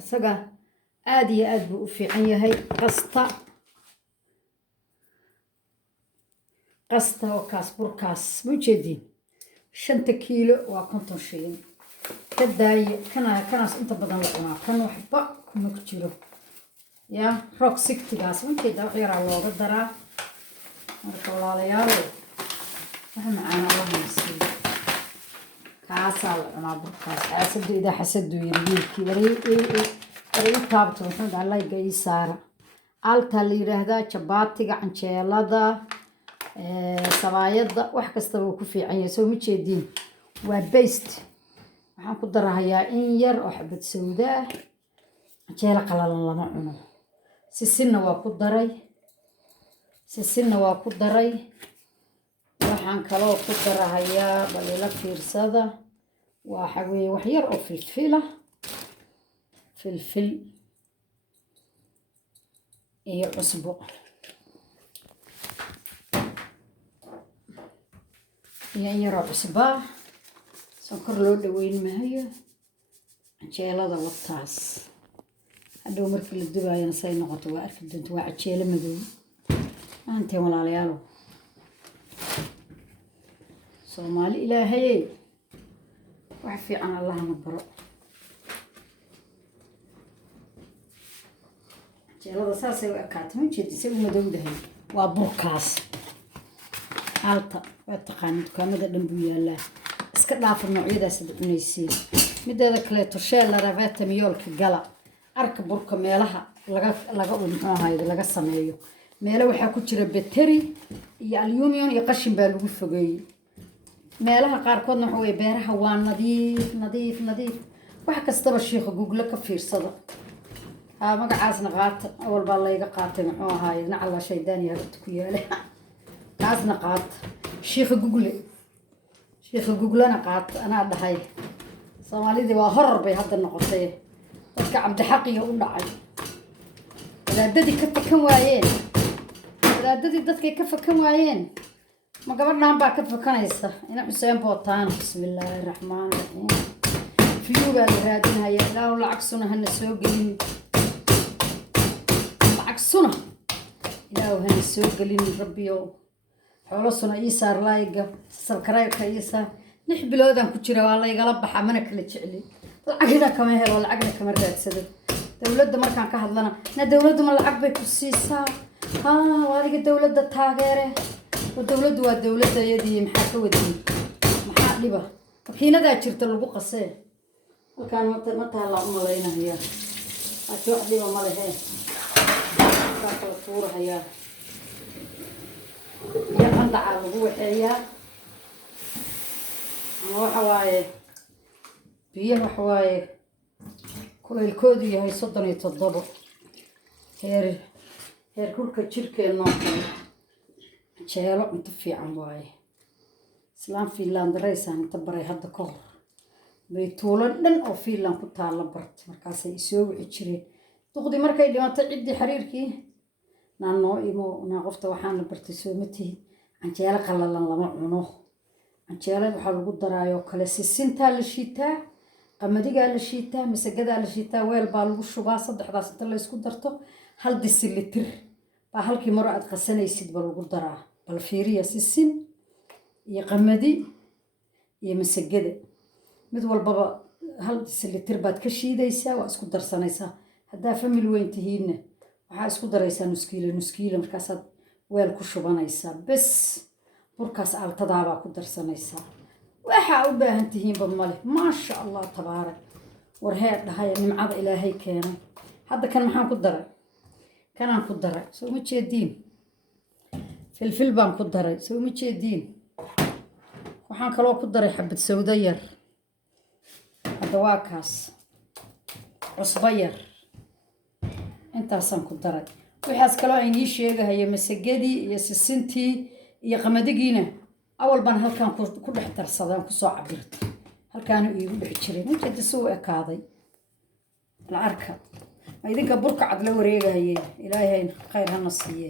isaga aad iyo aad buu u fiican yahay qasta oo kaas burkaas ma jeedin 5 kiilo waa 50 shilin ka daaye kanaas inta badan la cunaa kan waxba kuma jiro ya rock sigtigaas ma jeeda wax yar looga daraa marka walaalayaal waxa macaan Allah nasiib kaasal cunaa burkaas xasadida xasadu yiriilkii waray taabto wuxuu Allah gay saara alta la yiraahdaa jabaatiga canjeelada sabaayada wax kasta uu ku fiican yahay soo ma jeedin waa paste waxaan ku darahayaa in yar oo xabad sawda jeela qalalan lama cuno sisinna waa ku daray waxaan kaloo ku darahayaa balila fiirsada waxa weeye wax yar oo filfil iyo cusbo yar oo cusba sonkor loo dhaweyn maayo jeelada wataas hadhow markii la dubaayana say noqoto waa arki doonto waa jeelo madow maanta walaalayaal Soomaali ilaahay wax fiican Allah ma baro jeelada saasay u ekaatay jeedisay madowdahay waa burkaas alta waa taqaanid dukaamada dhan buu yaalaa iska dhaaf noocyadaas cunaysiin mideeda kale tosheel raveta miyolka gala arka burka meelaha laga unxoohayd laga sameeyo meelo waxa ku jira battery iyo aluminum iyo qashin baa lagu fogeeyay meelaha qaar koodna way beeraha waa nadiif wax kastaba sheekha google ka fiirsada magacaasna qaata awal baa layga qaatay muxuu ahaayay nacala shaydaan yahay ku yaale kaasna qaata sheekha google na qaata ana dhahay Soomaalida waa horor bay hadda noqotay dadka cabdixaqiyo u dhacay wadaadadii dadkay ka fakan waayeen ma gabadhan baa ka fakanaysa ina Xuseen Bootaan bismillaahir rahmaanir rahiim fiyuga la raadinaya ilaahu lacag suna hana soo gelin rabbiyo xoolo suna isaar laayga salkarayka isaar 6 biloodan ku jira waa la igala baxa mana kala jeceli lacagna kama helo lacagna kama raadsado dawladda markaan ka hadlana dawladdu ma lacag bay ku siisaa waadiga dawladda taageere dawladdu waa dawladda iyadii maxaa ka wadin maxaa dhiba wakiinada jirta lagu qasay halkaan ma taala umaleynaya ajo dhiba ma lehe ka kala tuuraya ya qandaca lagu waxeeyaa waxa waaye biyo waxa waaye kuleelkoodu yahay 37 heer kulka jirkeena jeelo inta fiican waaye islaan Finland raysan inta baray hadda ka hor bay tuulan dhan oo Finland ku taala bart markaas ay soo wici jireen duqdi markay dhimatay cidii xiriirkii naano imo qofta waxaan la bartay soomati jeelo qalalan lama cuno jeelo waxa lagu daraayo kale sisinta la shiitaa qamadiga la shiitaa masagada la shiitaa weel baa lagu shubaa saddexdaas inta la isku darto 1 deciliter baa halkii mar aad qasanaysid baa lagu daraa bal fiiriya sisin iyo qamadi iyo masagada mid walbaba 1 deciliter baad ka shiidaysaa waa isku darsanaysaa hadaa family weyn tihiina waxa isku daraysaa nus kiilo markaas aad weel ku shubanaysaa bas burkaas altadaaba ku darsanaysaa waxa u baahan tihiin male ma sha Allah tabaarak war heer dhahay nimcada ilaahay keenay hadda kan maxaan ku daray kanaan ku daray soo ma jeedin filfil baan ku daray soo ma jeedin waxaan kaloo ku daray xabad sawda yar hadda waa kaas cusbo yar intaasan ku daray waxaas kaloo ay ii sheegahaya masagadii iyo sisintii iyo qamadigiina awal baan halkaan ku dhex darsadaan ku soo cabirto halkaan iigu dhex jiray inta soo ekaaday la arka ma idinka burka cad la wareegayay ilaahay khayr hana siiye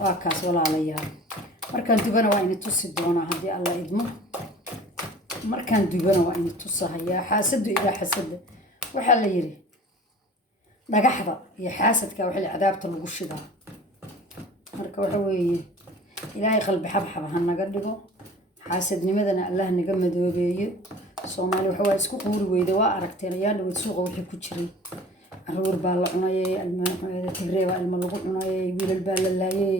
waa kaas walaalayaal markaan dubana waa in tusi doona hadii Allah idmo markaan dubana waa in tusahayaa xaasadu ila xasada waxa la yiri dhagaxda iyo xaasadka waxa la cadaabta lagu shidaa marka waxa weeye ilaahay qalbi xabxab ha naga dhigo xaasadnimadana allah naga madoobeeyo soomaali waxa waa isku quuri weyda waa aragteen ayaa dhaweyd suuqa wixii ku jiray caruur baa la cunayay tigree baa ilmo lagu cunayay wiilal baa la laayay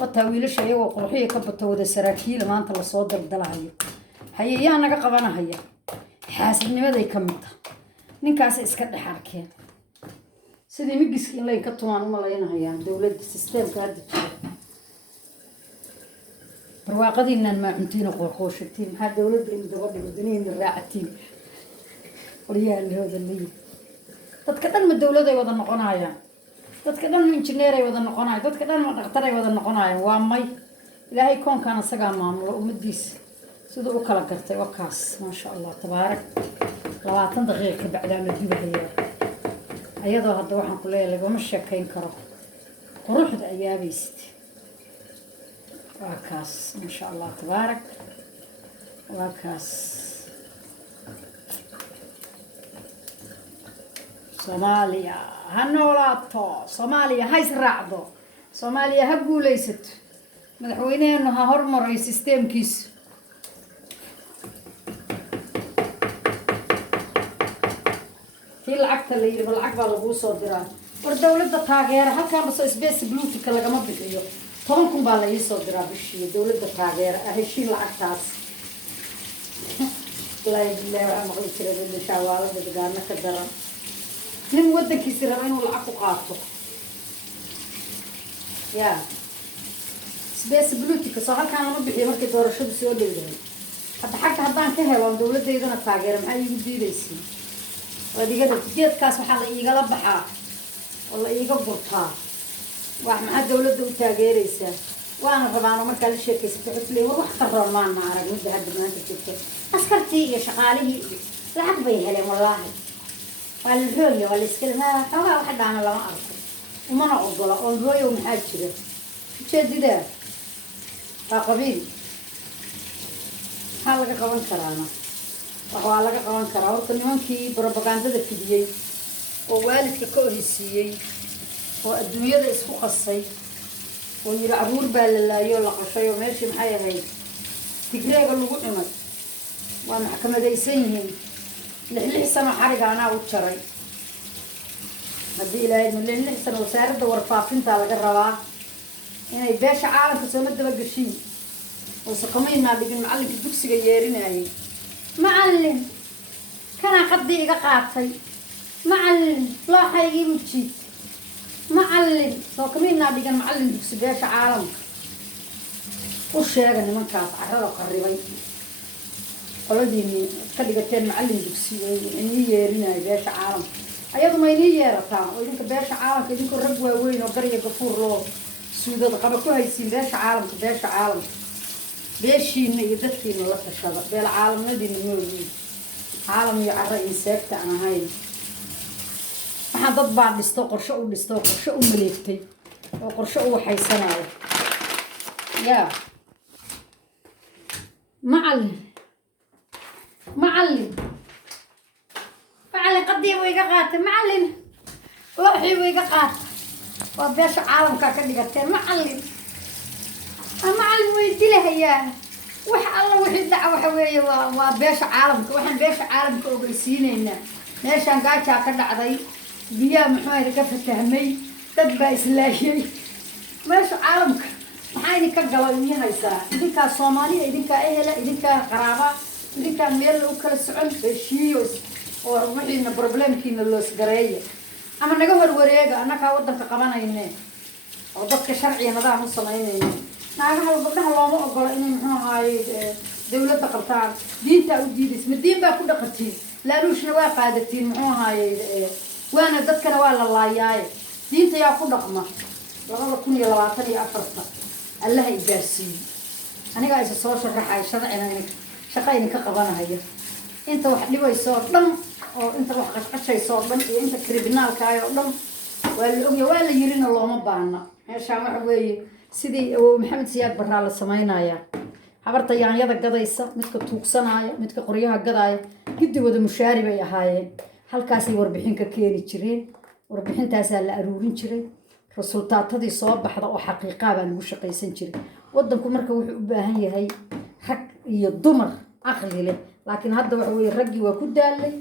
wataa wiilasha iyagoo qurxiya ka bato wada saraakiila maanta lasoo daldalahayo haye yaa naga qabanahaya xaasadnimaday ka mid tahay ninkaas iska dhex arkeen sidii migiska in layn ka tumaan uma laynahayaan dowladda sisteemka hadda jira barwaaqadiinaan maa cuntiina qoorqooshatiin maxaa dowladda in daba dhigo danihiina raacatiin waryaalahooda leeyi dadka dhan ma dowladay wada noqonayaan dadka dhan ma injineeray wada noqonayaan dadka dhan ma dhakhtaray wada noqonayaan waa may ilaahay koonkan isagaa maamulo ummadiisa siduu u kala gartay waa kaas maasha allah tabaarak 20 daqiiqo ka bacdaa la dubahayaa ayadoo hadda waxaan ku leeyahay lagama sheekayn karo quruxda ayaabaysid waa kaas maasha allah tabaarak waa kaas soomaaliya ha noolaato soomaaliya ha israacdo soomaaliya ha guulaysato madaxweyneenu ha hormaray sisteemkiisa lacagta la yiri lacag baa lagu soo diraa war dawladda taageera halkaan basoo space bluetooth lagama bixiyo 10,000 baa la ii soo diraa bishii dawladda taageera heshiin lacagtaas la ilaa ma qali jiray in shawaalada dadana ka daran nin wadankiisa raba inuu lacag ku qaato ya space bluetooth soo halkaan lama bixiyo markii doorashadu soo dhawday hadda xagga haddaan ka helo dawladdeedana taageera maxay igu diidaysaa وديجا جيت كاس وحلا إيجا لبحة والله إيجا برطها واحد مع الدولة دو تاجريسة وأنا طبعا ما كان الشيء كيس تحط لي وروح قرر ما نعرف مدة هاد ما تجيبته أسكرتي يا شغالي العقبة هلا والله والهول والسكر ما هو واحد عنا لا ما أعرف وما نعوض ولا أنظر يوم حاجة شد ده قبيل حلقة قبل كرامة waxaa laga qaban karaa horta nimankii propagandada fidiyay oo waalidka ka horisiiyay oo adduunyada isku qasay oo yiri caruur baa la laayo la qashay oo meeshii maxay ahayd tigreega lagu cunay waa maxkamadaysan yihiin lix sano xariga anaa u jaray haddii ilaahay lix sano wasaaradda warfaafinta laga rabaa inay beesha caalamka soo madaba gashiin oo saqamaynaa dhigin macallinka dugsiga yeerinayay معلم كان قدي قاطي معلم لا حيجي وجيت معلم سو كمين نادي معلم دكس بيش عالم وش هذا من كاس عرض قريبين قلديني كدقتين معلم دكسي إني يرينا بيش عالم أيضا ما يني يرتا وإنك بيش عالم كديك الربوة وين وقرية قفور رو سودة قبكوا هيسين بيش عالم بيش عالم بيشين يدتين ولا تشابه بالعالم ندي نموذج عالم يعرى إنساكت أنا هاي ما ضد بعض استوقر شو مليكتي وقر شو حيسنا يا معلم قدي ويقات معلم روحي ويقات وبيش عالم كاكدي قتين معلم معلم ويدي له إياه وح الله وحد دعوة حويه وبيش عالمك وحن بيش عالمك وبيسينينا ليش أنا قاعد كذا عضي بيا محايد كيف تهمي تبى إسلاهي بيش عالمك محايد كجوالني هاي ساعة إذا كان صومالي إذا كان أهلا إذا كان قرابة إذا كان ميل وكل سعود شيوس وروحي إن بروبلم كين اللوس قرية أما نجوه الوريجة أنا كأودك كقبنا إنه ودك شرعي نضع مصلين ناقها وبدها الله ما أقول إني محنا هاي دولة قطار دين تأودي اسم الدين بأكون قتيل لا لوش نوا قادتين محنا هاي وأنا ذكر ولا الله ياي دين تيأخذ رقمه لغة كوني لواتني أفرطة الله يبارسي أنا قاعد أصور شرحي شرعنا شقيني كقبنا هاي أنت واحد لي يصور دم أو أنت واحد قشة يصور دم أنت كريبنال كاي دم ولا يرين الله ما بعنا هالشيء وحوي sidii maxamed siyaad barraa la sameynaya habarta yaanyada gadaysa midka tuugsanaya midka qoryaha gadaya giddi wada mushaari bay ahaayeen halkaasay warbixin ka keeni jireen warbixintaasaa la aruurin jiray resultaatadii soo baxda oo xaqiiqaa baa lagu shaqaysan jiray waddanku marka wuxuu u baahan yahay rag iyo dumar caqli leh laakiin hadda waxa weeye raggii waa ku daalay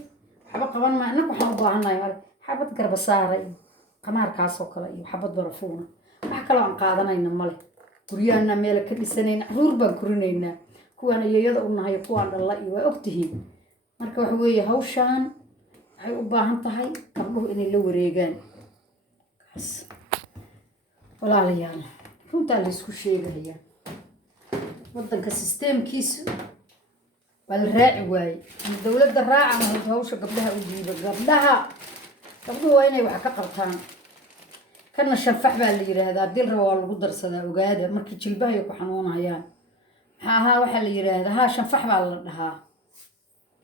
waxba qaban maa innaga waxaan u baahannahay male xabad garbasaara iyo qamaarkaasoo kale iyo xabad barafuuna wax kaloo aan qaadanayna male guryahanaa meela ka dhisanayna caruur baan korinaynaa kuwaan ayeeyada u nahay kuwaan dhalla iyo waa ogtihiin marka waxa weeye hawshaan waxay u baahan tahay gabdhuhu inay la wareegaan kaas walaalayaal runtaa laysku sheegayaa waddanka sisteemkiisu waa la raaci waaye ama dowladda raaca ama hawsha gabdhaha u diiba gabdhuhu waa inay wax ka qabtaan kana shanfax baa la yidhaahdaa dilra waa lagu darsadaa ogaada markii jilbaha ay ku xanuunayaan maxaa ahaa waxaa la yidhaahdaa haa shanfax baa la dhahaa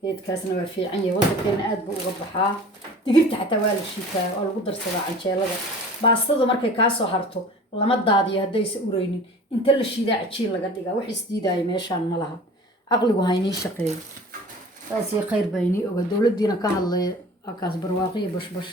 geedkaasna waa fiican yahay waddankeena aad buu uga baxaa digirta xataa waa la shiitaa waa lagu darsadaa canjeelada baastada markay kaa soo harto lama daadiyo haddaysa uraynin inta la shiidaa cajiin laga dhigaa wax isdiidaayo meeshaan ma laha caqligu haynii shaqeeyo saasii khayr baa inii oga dowladdiina ka hadlaya halkaas barwaaqiyo bashbash